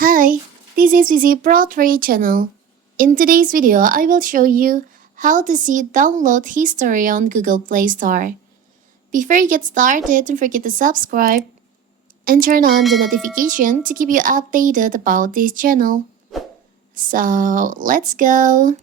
Hi, this is Vizi Pro 3 channel. In today's video, I will show you how to see download history on Google Play Store. Before you get started, don't forget to subscribe and turn on the notification to keep you updated about this channel. So, let's go!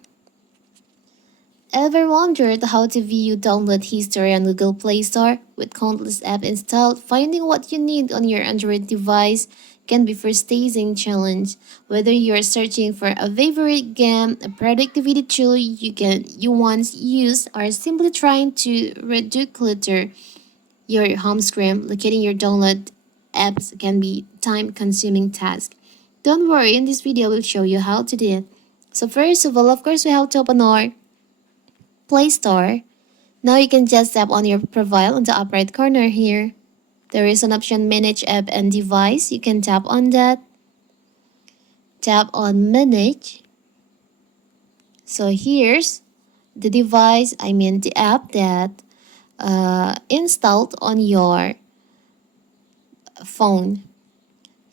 Ever wondered how to view download history on Google Play Store? With countless apps installed, finding what you need on your Android device can be frustrating challenge. Whether you're searching for a favorite game, a productivity tool you once used, or simply trying to reduce clutter, your home screen, locating your download apps can be time-consuming task. Don't worry, in this video we'll show you how to do it. So first of all, of course, we have to open our Play Store. Now you can just tap on your profile on the upper right corner here. There is an option Manage App and Device. You can tap on that. Tap on Manage. So here's the device, the app that installed on your phone.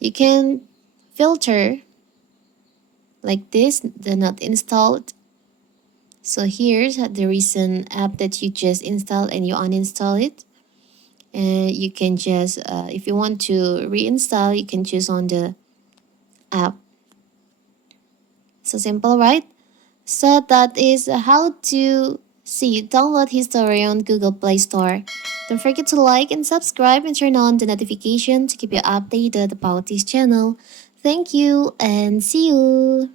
You can filter like this, the not installed. So here's the recent app that you just installed and you uninstall it. And you can just, if you want to reinstall, you can choose on the app. So simple, right? So that is how to see download history on Google Play Store. Don't forget to like and subscribe and turn on the notification to keep you updated about this channel. Thank you and see you!